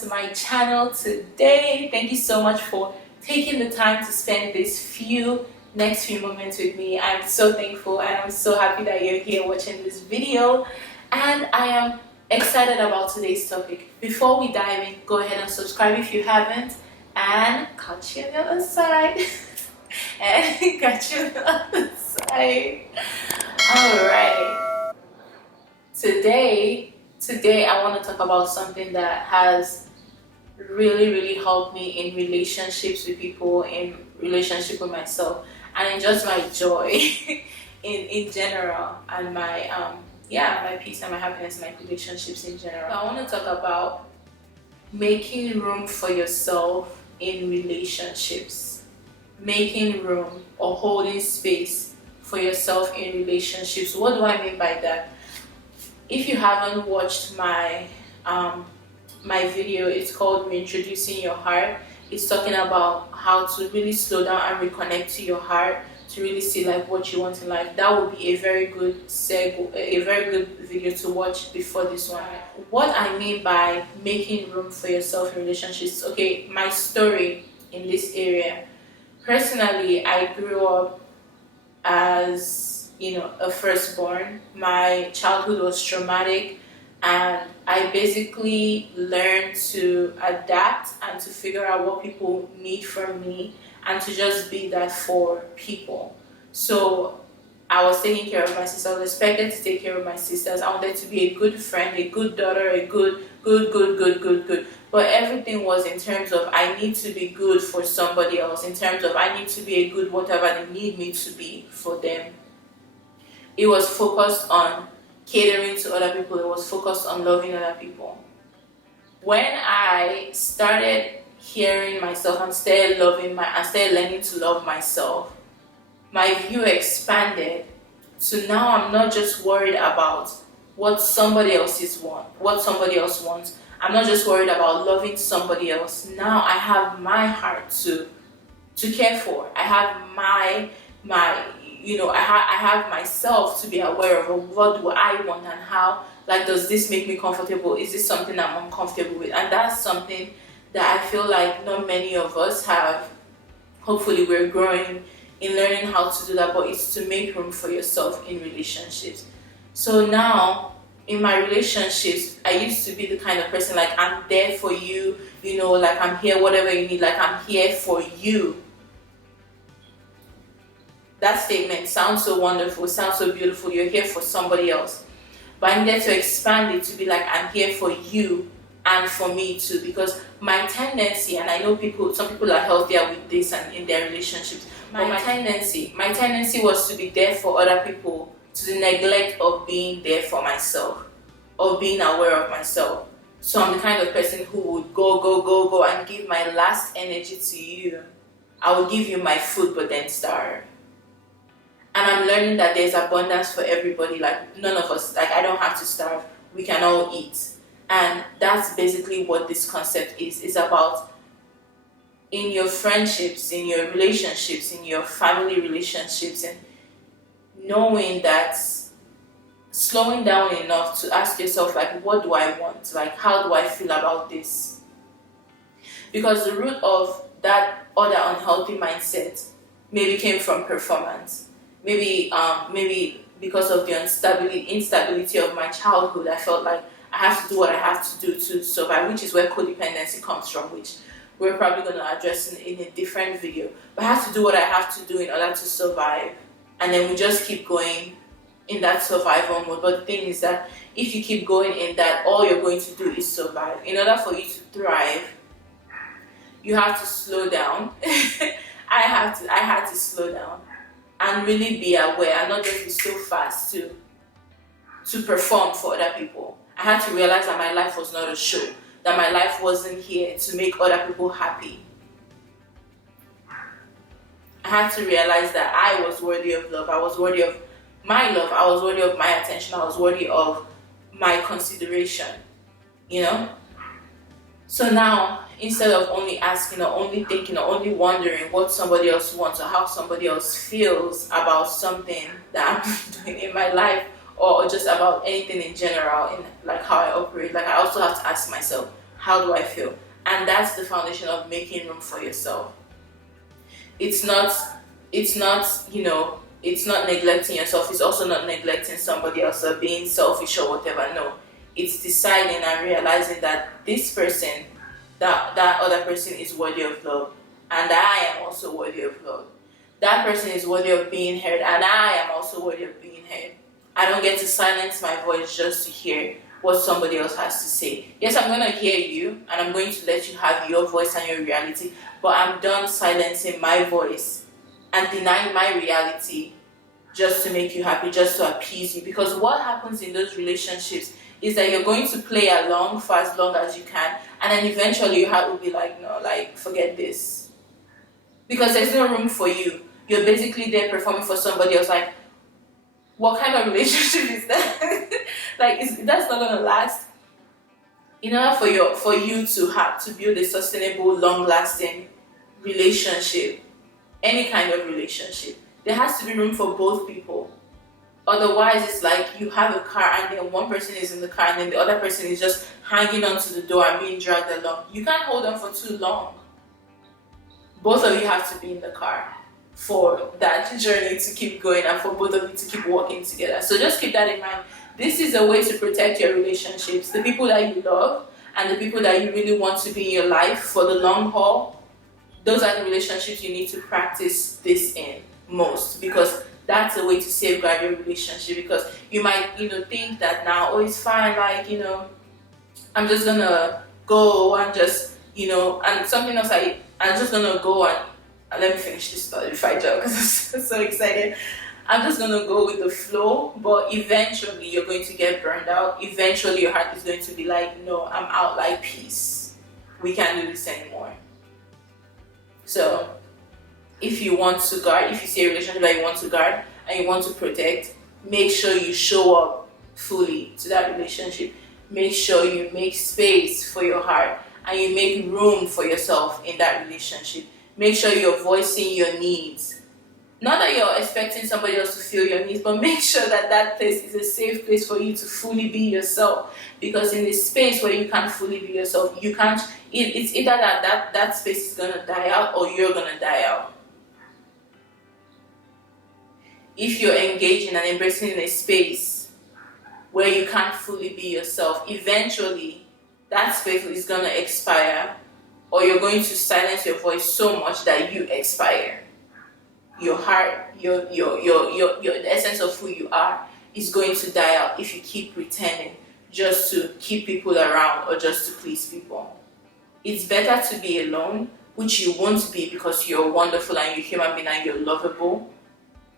to my channel today. Thank you so much for taking the time to spend this next few moments with me. I'm so thankful and I'm so happy that you're here watching this video, and I am excited about today's topic. Before we dive in, go ahead and subscribe if you haven't, and catch you on the other side. And catch you on the other side. Alright. Today I want to talk about something that has really helped me in relationships with people, in relationship with myself, and in just my joy in general, and my my peace and my happiness in my relationships in general. I want to talk about making room for yourself in relationships. Making room or holding space for yourself in relationships. What do I mean by that? If you haven't watched my video, it's called Reintroducing Your Heart. It's talking about how to really slow down and reconnect to your heart, to really see like what you want in life. That would be a very good video to watch before this one. What I mean by making room for yourself in relationships, okay, my story in this area. Personally, I grew up as a firstborn. My childhood was traumatic, and I basically learned to adapt and to figure out what people need from me and to just be that for people. So I was taking care of my sister. I was expected to take care of my sisters. I wanted to be a good friend, a good daughter, a good. But everything was in terms of I need to be good for somebody else, in terms of I need to be a good whatever they need me to be for them. It was focused on catering to other people. It was focused on loving other people. When I started hearing myself and started learning to love myself, my view expanded. So now I'm not just worried about what somebody else wants. I'm not just worried about loving somebody else. Now I have my heart to care for. I have I have myself to be aware of what do I want and how, like, does this make me comfortable? Is this something I'm uncomfortable with? And that's something that I feel like not many of us have. Hopefully we're growing in learning how to do that, but it's to make room for yourself in relationships. So now in my relationships, I used to be the kind of person like, I'm there for you, like I'm here, whatever you need, like I'm here for you. That statement sounds so wonderful, sounds so beautiful. You're here for somebody else. But I needed to expand it to be like, I'm here for you and for me too. Because my tendency, and I know some people are healthier with this and in their relationships, but my tendency was to be there for other people to the neglect of being there for myself, of being aware of myself. So I'm the kind of person who would go and give my last energy to you. I will give you my food but then starve. And I'm learning that there's abundance for everybody. Like, none of us, like, I don't have to starve. We can all eat. And that's basically what this concept is. It's about in your friendships, in your relationships, in your family relationships, and knowing that, slowing down enough to ask yourself, like, what do I want? Like, how do I feel about this? Because the root of that other unhealthy mindset maybe came from performance. Maybe because of the instability of my childhood, I felt like I have to do what I have to do to survive, which is where codependency comes from, which we're probably going to address in a different video. But I have to do what I have to do in order to survive, and then we just keep going in that survival mode. But the thing is that if you keep going in that, all you're going to do is survive. In order for you to thrive, you have to slow down. I had to slow down and really be aware and not just be so fast to perform for other people. I had to realize that my life was not a show, that my life wasn't here to make other people happy. I had to realize that I was worthy of love. I was worthy of my love. I was worthy of my attention. I was worthy of my consideration, So now, instead of only asking or only thinking or only wondering what somebody else wants or how somebody else feels about something that I'm doing in my life, or just about anything in general, in like how I operate, like I also have to ask myself, How do I feel? And that's the foundation of making room for yourself. It's not, it's not neglecting yourself. It's also not neglecting somebody else or being selfish or whatever. No, it's deciding and realizing that this person, that other person is worthy of love, and I am also worthy of love. That person is worthy of being heard, and I am also worthy of being heard. I don't get to silence my voice just to hear what somebody else has to say. Yes, I'm going to hear you, and I'm going to let you have your voice and your reality, but I'm done silencing my voice and denying my reality just to make you happy, just to appease you. Because what happens in those relationships is that you're going to play along for as long as you can, and then eventually your heart will be like, no, like, forget this. Because there's no room for you. You're basically there performing for somebody else. Like, what kind of relationship is that? That's not gonna last. In order for you to have to build a sustainable, long-lasting relationship, any kind of relationship, there has to be room for both people. Otherwise, it's like you have a car and then one person is in the car and then the other person is just hanging onto the door and being dragged along. You can't hold on for too long. Both of you have to be in the car for that journey to keep going and for both of you to keep walking together. So just keep that in mind. This is a way to protect your relationships, the people that you love and the people that you really want to be in your life for the long haul. Those are the relationships you need to practice this in most, because that's a way to safeguard your relationship. Because you might, think that now, oh, it's fine, like, I'm just gonna go and just, and something else, I'm just gonna go and let me finish this story if I joke, because I'm so excited. I'm just gonna go with the flow, but eventually you're going to get burned out. Eventually your heart is going to be like, no, I'm out, like, peace. We can't do this anymore. So if you want to guard, if you see a relationship that you want to guard and you want to protect, make sure you show up fully to that relationship. Make sure you make space for your heart and you make room for yourself in that relationship. Make sure you're voicing your needs. Not that you're expecting somebody else to feel your needs, but make sure that that place is a safe place for you to fully be yourself. Because in this space where you can't fully be yourself, you can't. It's either that space is gonna die out or you're gonna die out. If you're engaging and embracing in a space where you can't fully be yourself, eventually that space is gonna expire, or you're going to silence your voice so much that you expire. Your heart, the essence of who you are is going to die out if you keep pretending just to keep people around or just to please people. It's better to be alone, which you won't be because you're wonderful and you're human being and you're lovable.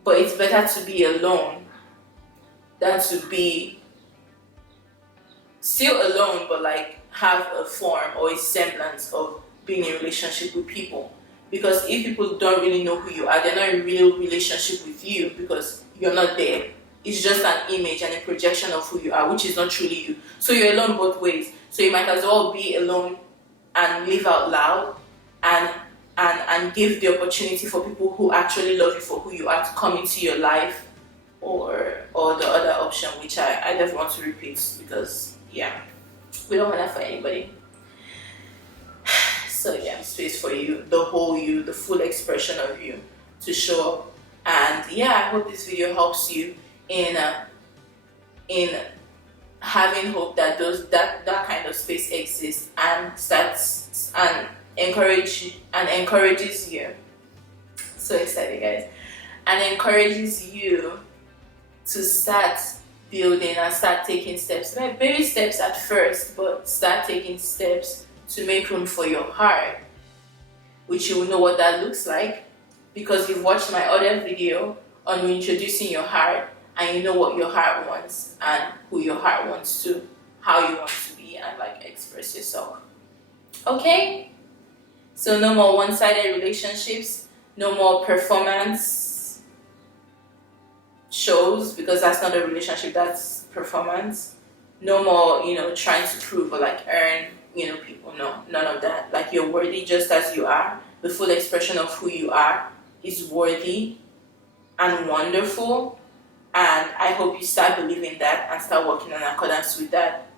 But it's better to be alone than to be still alone, but like have a form or a semblance of being in a relationship with people. Because if people don't really know who you are, they're not in a real relationship with you because you're not there. It's just an image and a projection of who you are, which is not truly you. So you're alone both ways. So you might as well be alone and live out loud and give the opportunity for people who actually love you for who you are to come into your life, or the other option, which I don't want to repeat because, yeah, we don't want that for anybody. So yeah, space for you, the whole you, the full expression of you to show up. And yeah, I hope this video helps you in having hope that that kind of space exists and starts and encourages you. So excited, guys. And encourages you to start building and start taking steps. Baby steps at first, but start taking steps to make room for your heart, which you will know what that looks like because you've watched my other video on introducing your heart, and you know what your heart wants and who your heart wants to, how you want to be, and like express yourself. Okay? So no more one-sided relationships, no more performance shows, because that's not a relationship, that's performance. No more, trying to prove or like earn, people. No, none of that. Like, you're worthy just as you are. The full expression of who you are is worthy and wonderful. And I hope you start believing that and start working in accordance with that.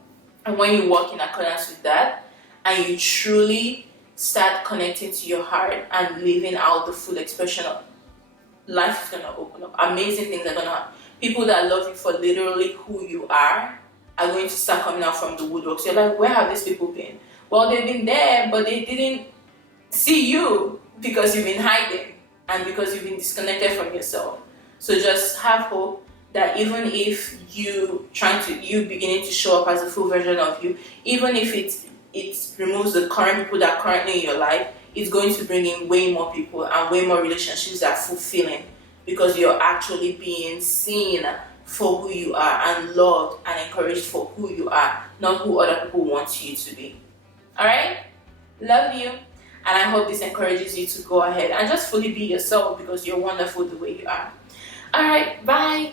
And when you walk in accordance with that and you truly start connecting to your heart and living out the full expression of life, is gonna open up. Amazing things are gonna happen. People that love you for literally who you are going to start coming out from the woodworks. You're like, where have these people been? Well, they've been there, but they didn't see you because you've been hiding and because you've been disconnected from yourself. So just have hope that even if you beginning to show up as a full version of you, even if it removes the current people that are currently in your life, it's going to bring in way more people and way more relationships that are fulfilling, because you're actually being seen for who you are and loved and encouraged for who you are, not who other people want you to be. Alright? Love you. And I hope this encourages you to go ahead and just fully be yourself, because you're wonderful the way you are. Alright, bye.